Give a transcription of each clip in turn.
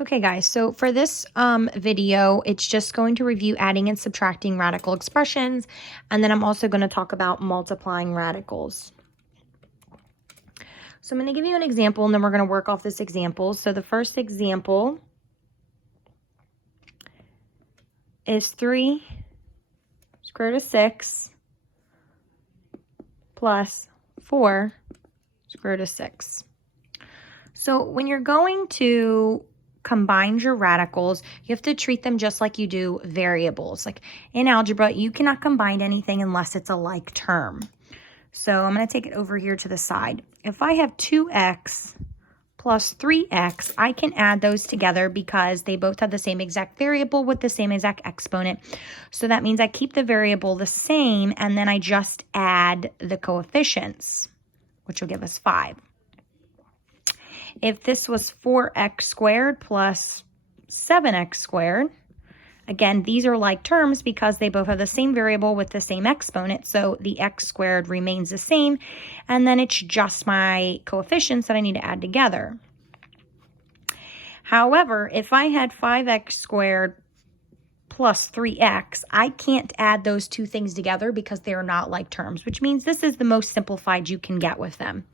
Okay guys, so for this video, it's just going to review adding and subtracting radical expressions, and then I'm also going to talk about multiplying radicals. So I'm going to give you an example, and then we're going to work off this example. So the first example is 3 square root of 6 plus 4 square root of 6. So when you're going to combine your radicals, you have to treat them just like you do variables. Like in algebra, you cannot combine anything unless it's a like term. So I'm going to take it over here to the side. If I have 2x plus 3x, I can add those together because they both have the same exact variable with the same exact exponent. So that means I keep the variable the same, and then I just add the coefficients, which will give us 5. If this was 4x squared plus 7x squared, again, these are like terms because they both have the same variable with the same exponent, so the x squared remains the same, and then it's just my coefficients that I need to add together. However, if I had 5x squared plus 3x, I can't add those two things together because they are not like terms, which means this is the most simplified you can get with them.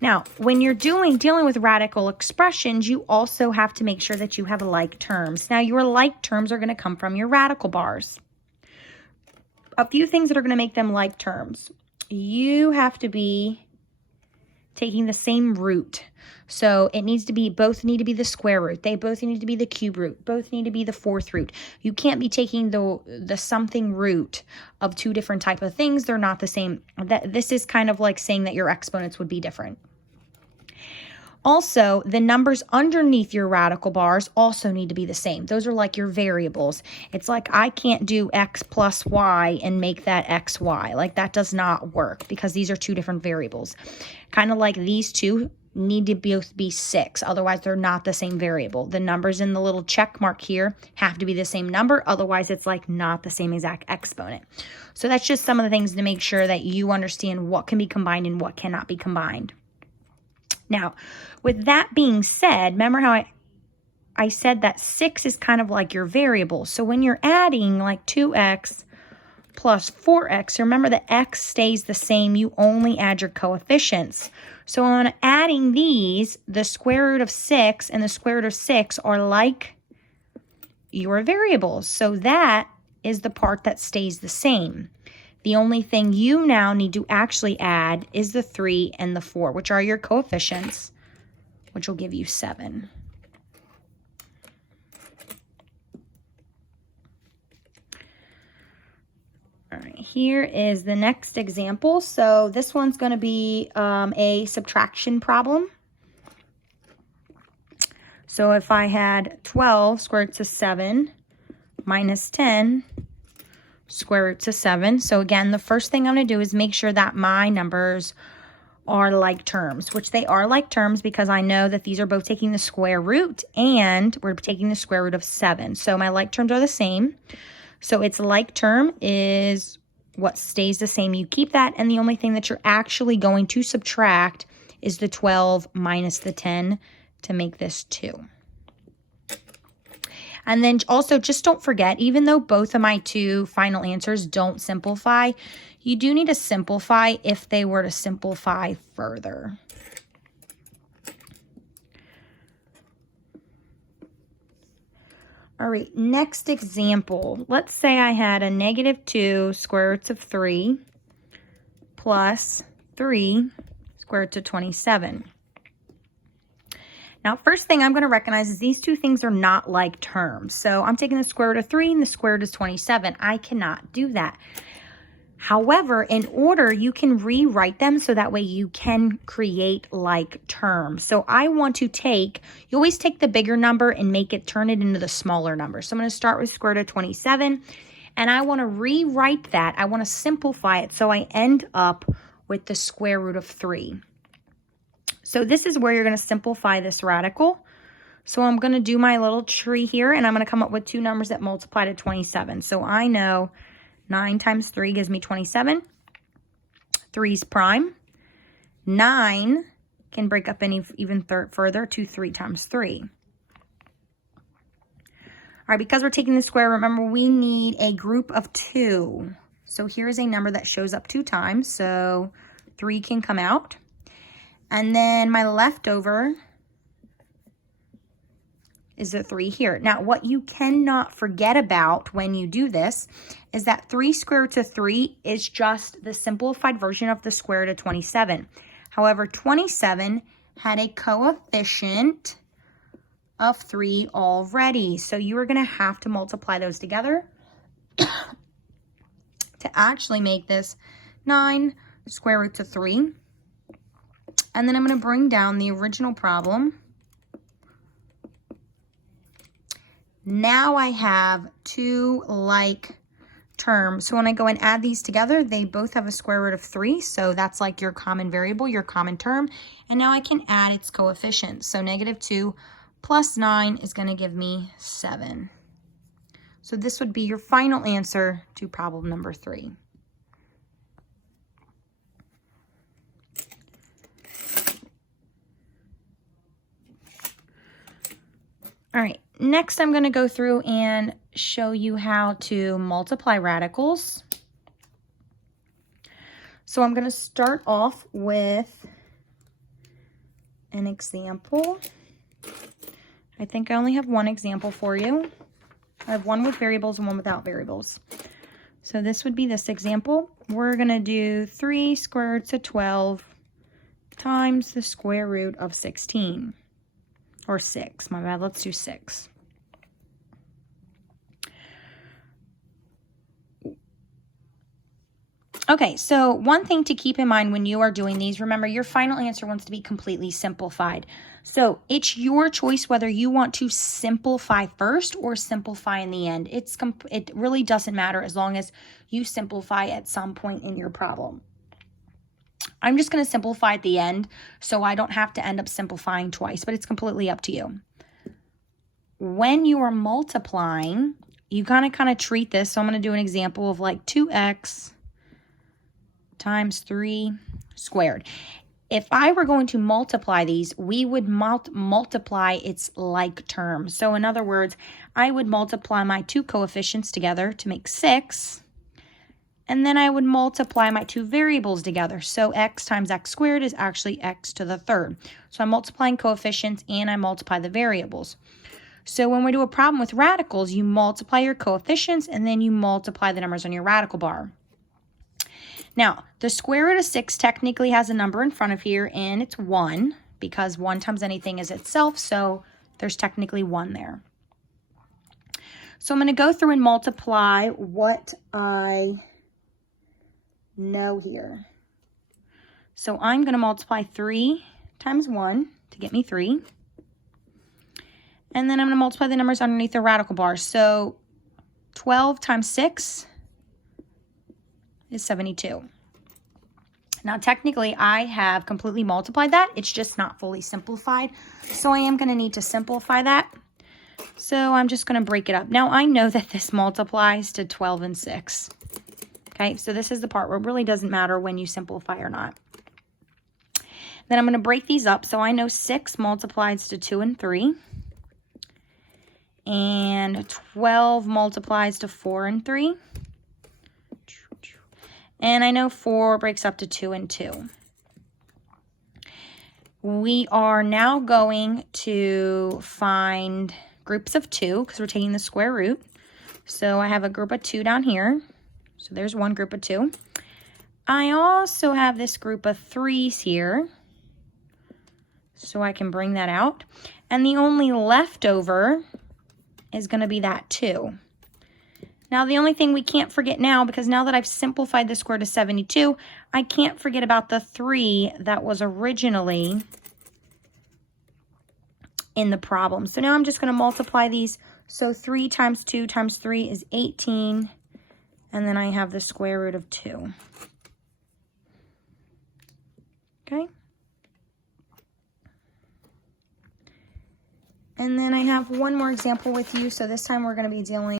Now, when you're dealing with radical expressions, you also have to make sure that you have like terms. Now, your like terms are going to come from your radical bars. A few things that are going to make them like terms. You have to be taking the same root. So it needs to be, both need to be the square root. They both need to be the cube root. Both need to be the fourth root. You can't be taking the something root of two different type of things. They're not the same. This is kind of like saying that your exponents would be different. Also, the numbers underneath your radical bars also need to be the same. Those are like your variables. It's like I can't do x plus y and make that xy. Like that does not work because these are two different variables. Kind of like these two need to both be 6. Otherwise, they're not the same variable. The numbers in the little check mark here have to be the same number. Otherwise, it's like not the same exact exponent. So that's just some of the things to make sure that you understand what can be combined and what cannot be combined. Now, with that being said, remember how I said that 6 is kind of like your variable. So when you're adding like 2x plus 4x, remember the x stays the same. You only add your coefficients. So on adding these, the square root of 6 and the square root of 6 are like your variables. So that is the part that stays the same. The only thing you now need to actually add is the 3 and the 4, which are your coefficients, which will give you 7. All right, here is the next example. So this one's going to be a subtraction problem. So if I had 12 square root of 7 minus 10 square root of 7. So again, the first thing I'm going to do is make sure that my numbers are like terms, which they are like terms because I know that these are both taking the square root and we're taking the square root of 7. So my like terms are the same. So its like term is what stays the same. You keep that, and the only thing that you're actually going to subtract is the 12 minus the 10 to make this 2. And then also just don't forget, even though both of my two final answers don't simplify, you do need to simplify if they were to simplify further. All right, next example. Let's say I had a -2 square roots of 3 plus 3 square roots of 27. Now, first thing I'm going to recognize is these two things are not like terms. So I'm taking the square root of 3 and the square root is 27. I cannot do that. However, in order, you can rewrite them so that way you can create like terms. So I want to you always take the bigger number and turn it into the smaller number. So I'm going to start with square root of 27, and I want to rewrite that. I want to simplify it so I end up with the square root of 3. So this is where you're going to simplify this radical. So I'm going to do my little tree here, and I'm going to come up with two numbers that multiply to 27. So I know 9 times 3 gives me 27. 3's prime. 9 can break up even further to 3 times 3. right, because we're taking the square, remember we need a group of 2. So here's a number that shows up 2 times, so 3 can come out. And then my leftover is a 3 here. Now, what you cannot forget about when you do this is that 3 square root of 3 is just the simplified version of the square root of 27. However, 27 had a coefficient of 3 already. So you are going to have to multiply those together to actually make this 9 square root of 3. And then I'm going to bring down the original problem. Now I have 2 like terms. So when I go and add these together, they both have a square root of 3. So that's like your common variable, your common term. And now I can add its coefficients. So -2 plus 9 is going to give me 7. So this would be your final answer to problem number 3. All right, next I'm going to go through and show you how to multiply radicals. So I'm going to start off with an example. I think I only have one example for you. I have one with variables and one without variables. So this would be this example. We're going to do 3 square roots of 12 times the square root of 16. Or 6, my bad, let's do 6. Okay, so one thing to keep in mind when you are doing these, remember your final answer wants to be completely simplified. So it's your choice whether you want to simplify first or simplify in the end. It really doesn't matter as long as you simplify at some point in your problem. I'm just going to simplify at the end so I don't have to end up simplifying twice, but it's completely up to you. When you are multiplying, you kind of treat this. So I'm going to do an example of like 2x times 3 squared. If I were going to multiply these, we would multiply its like term. So in other words, I would multiply my 2 coefficients together to make 6. And then I would multiply my 2 variables together. So x times x squared is actually x to the 3rd. So I'm multiplying coefficients and I multiply the variables. So when we do a problem with radicals, you multiply your coefficients and then you multiply the numbers on your radical bar. Now, the square root of 6 technically has a number in front of here, and it's 1, because 1 times anything is itself, so there's technically 1 there. So I'm going to go through and multiply what I know here. So I'm going to multiply 3 times 1 to get me 3. And then I'm going to multiply the numbers underneath the radical bar. So 12 times 6 is 72. Now, technically, I have completely multiplied that. It's just not fully simplified. So I am going to need to simplify that. So I'm just going to break it up. Now, I know that this multiplies to 12 and 6. Okay, so this is the part where it really doesn't matter when you simplify or not. Then I'm going to break these up. So I know 6 multiplies to 2 and 3. And 12 multiplies to 4 and 3. And I know 4 breaks up to 2 and 2. We are now going to find groups of 2 because we're taking the square root. So I have a group of 2 down here. So there's one group of 2. I also have this group of 3s here. So I can bring that out. And the only leftover is going to be that 2. Now, the only thing we can't forget now, because now that I've simplified the square to 72, I can't forget about the 3 that was originally in the problem. So now I'm just going to multiply these. So 3 times 2 times 3 is 18. And then I have the square root of 2. Okay. And then I have one more example with you. So this time we're going to be dealing